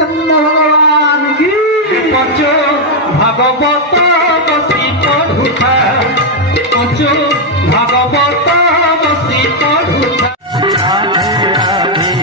भगवान की पंचो भागवत बसी पढ़ुथा पंचो भागवत बसी पढ़ुथा राधे राधे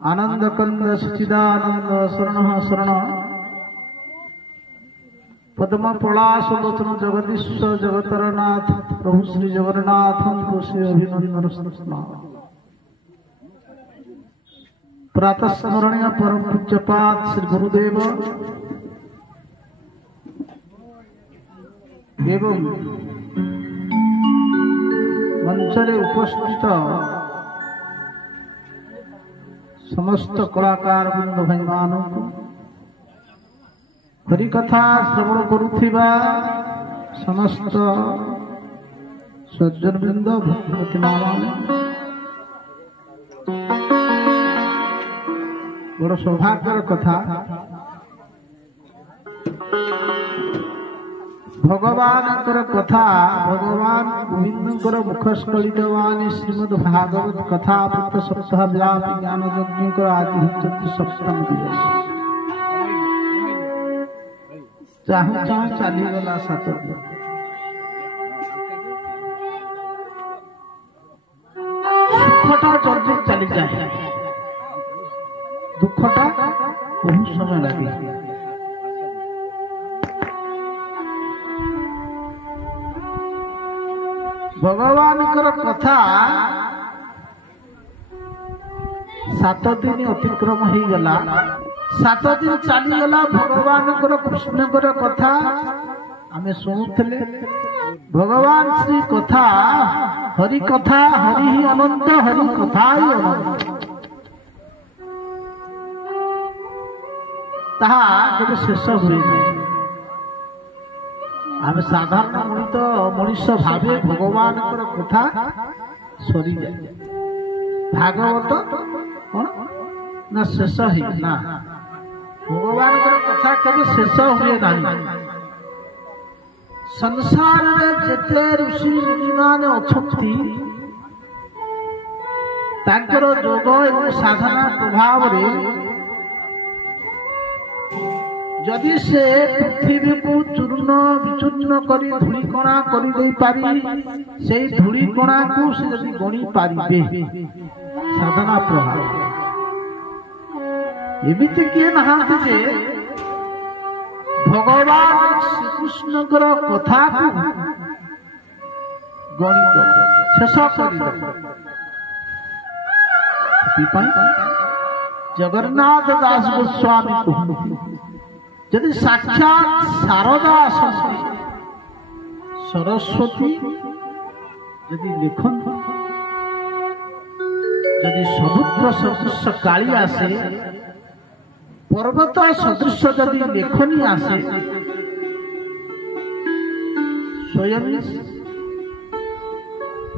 आनंद कंद सचिदानंद शरण शरण पद्म पलाश लोचन जगदीश्वर जगतरनाथ प्रभु श्री जगन्नाथ से अभिनंदन प्रातः स्मरणीय परम पूज्यपाद श्री गुरुदेव एवं मंचरे उपस्थित समस्त कलाकार वृंद भाई मानू हरिकथा श्रवण करुथिबा समस्त सज्जन वृंद भक्ति बड़ सौभाग्यर कथा भगवान कथा भगवान गोविंद मुखस्कलित श्रीमद भागवत कथा पुत्र सप्ताह व्यापी ज्ञान यज्ञ आज होती सप्तम दिवस चाहू चाहू चलीगला 7 दिन सुखटा जल्दी चली जाए दुखटा बहुत समय लगे भगवान कथा 7 दिन अतिक्रम हो गला 7 दिन चलीगला भगवान कृष्ण कथा आमे शुणुले भगवान श्री कथा हरि कथा हरि ही अनंत हरि कथा ही अनंत ताहा केबे शेष हुए आम साधारण मनुष्य भावे भगवान कथा सरी जाए भागवत कौन ना शेष ही ना भगवान कथा कभी शेष हुए ना संसार में जेते ऋषि मुनि माने अछंती तांकर जोग एवं साधना प्रभाव रे जदि से पृथ्वी को चूर्ण विचूर्ण करी धूलिकणा करी दे पारी से धूलिकणा को से जदि गणी पारिबे साधना प्रभाव एमिति किए नहांते जे भगवान श्री कृष्ण कथा को गणित शेष कर जगन्नाथ दास गोस्वामी कहते यदि साक्षात शारदा सरस्वती यदि लेखन यदि समुद्र सदृश काली आसे पर्वत सदृश यदि लेखनी आसे स्वयं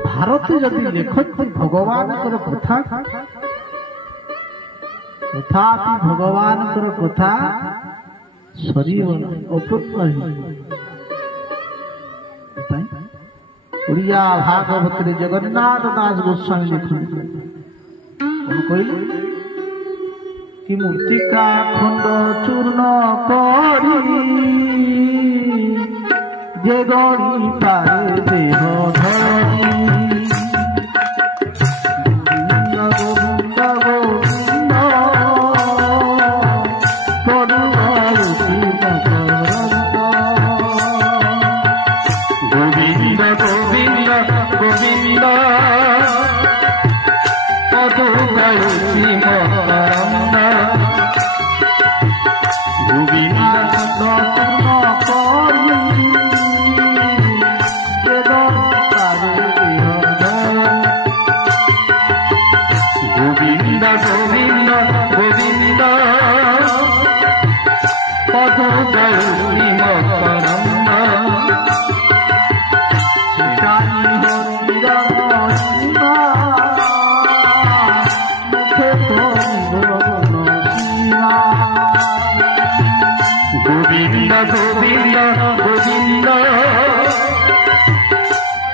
भारत यदि लेखन भगवान कथा तथापि भगवान कथा सरीब अपूर्ण ओडिया भागवत जगन्नाथ दास गोस्वामी लिखते कहले कि मूर्तिका खंड चूर्ण करी जे गणी पारे देह धरी गोविंद गोविंद गोविंद गोविंद गोविंद पदु गयुषी मकरंद गोविंद चूर्ण करी गोविंद गोविंद गोविंद पदु गयुषी मकरंद गोविंद गोविंद गोविंद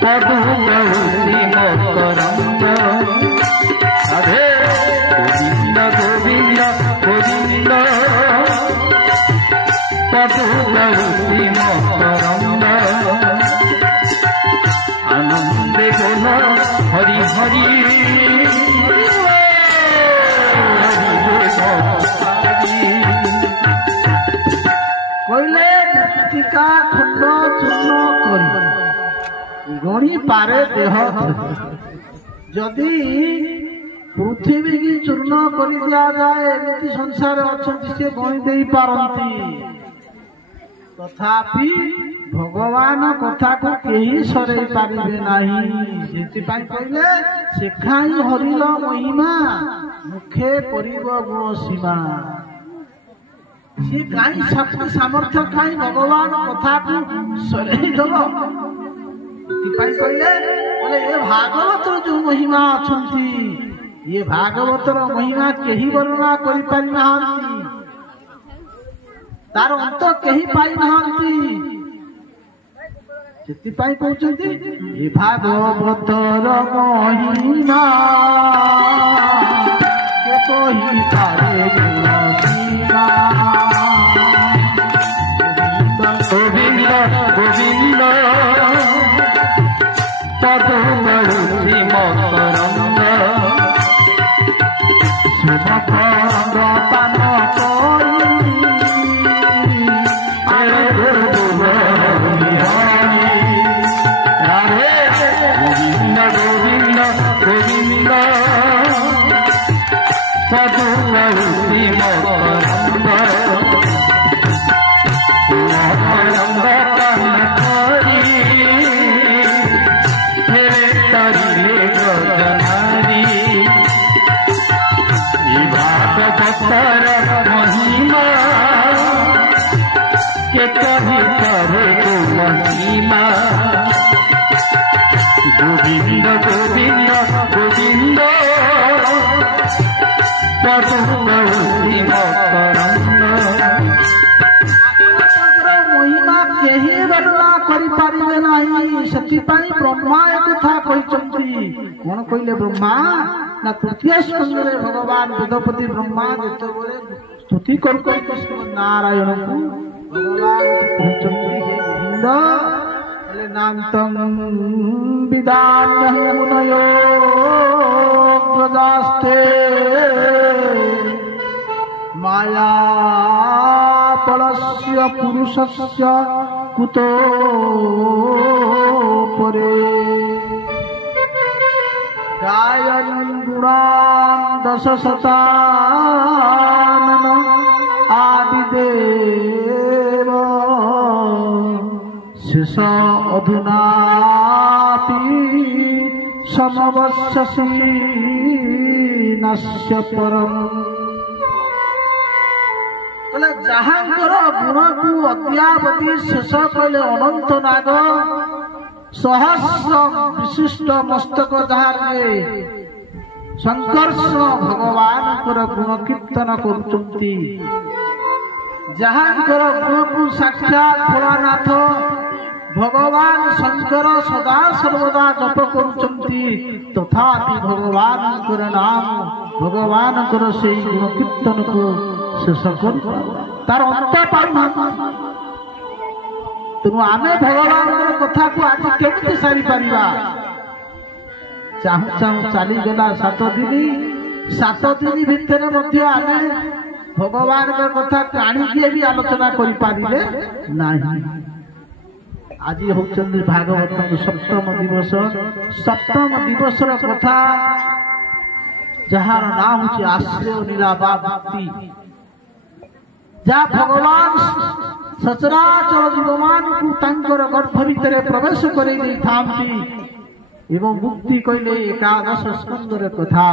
पदु गयुषी मकरंद राधे गोविंद गोविंद गोविंद पदु गयुषी मकरंद आनंदे बोल हरि हरि कहले मृत्तिका खंड चूर्ण करी गणी पारे देह जदि पृथ्वी की चूर्ण कर दिया जाए एमती संसार अच्छा से गणी दे पारती तथापि भगवान कथा को कहीं सरे पारे नहीं से कहले शेखाई हरिल महिमा मुखे करिब गुण सीमा सी कहीं शक्ति सामर्थ्य कहीं भगवान कथा को सरे दब कहले ये भागवत जो महिमा अच्छा ये भागवतर महिमा कहीं वर्णना कर तार अंत कहीं पाई नहांती ସେଥିପାଇଁ କହୁଛନ୍ତି ଏ ଭାଗବତର ମହିମା କେ କହି ପାରେ ଗୁଣ ସୀମା ଗୋବିନ୍ଦ ଗୋବିନ୍ଦ ପଦୁ ଗୟୁଷୀ ମକରନ୍ଦ ସୁମକରନ୍ଦ ପାନ କରି गोविंद गोविंद पदु गयुषी मकरंद मकरंद पान करी फेरे तरिले गगनारी भागवतर महिमा के कभी करे महिमा गोविंद गोविंद गोविंद पदु गयुषी मकरंद महिमा केही वर्णना करि पारिबे नाही ସେଥିପାଇଁ ब्रह्मा एक कथा कहिसंती कोन कहिले ब्रह्मा ना तृतीय स्कंदरे भगवान वेदपति ब्रह्मा जेतेबेले स्तुति कर कृष्ण नारायण को भगवान कहिसंती हे गोविंद नान्तं विदान्यं मुनयो प्रजास्ते माया पलस्य पुरुषस्य कुतो परे गायन् गुणान् दशशतानन आदिदेव शेष अधुनापि समवस्यसि नस्य परम् जहांकर गुण को अत्यावधि शेष कहले अनंत नाग सहस्र विशिष्ट मस्तक जहां संकर्षण भगवान गुण कीर्तन करुचंती जहांकर गुण को साक्षात भोलानाथ भगवान शंकर सदा सर्वदा जप करुचंती तथापि भगवान नाम भगवान से गुण कीर्तन को शेष कर तार अंत पाऊना तेणु आमे भगवान कथा को आज केमती सारी पारिबा चाहू चाहू चलीगला 7 दिन भितर मध्य आमे भगवान कथा टाणिकी भी आलोचना कर पारिले नहीं आज होचंदी भागवत सप्तम दिवस कथा जार नाम होची आश्रय नीलाबा भक्ति जा भगवान सचराचर जीवमान को तांकर गर्भ भितर प्रवेश करे थांती एवं मुक्ति कहले 11 स्कंदर कथा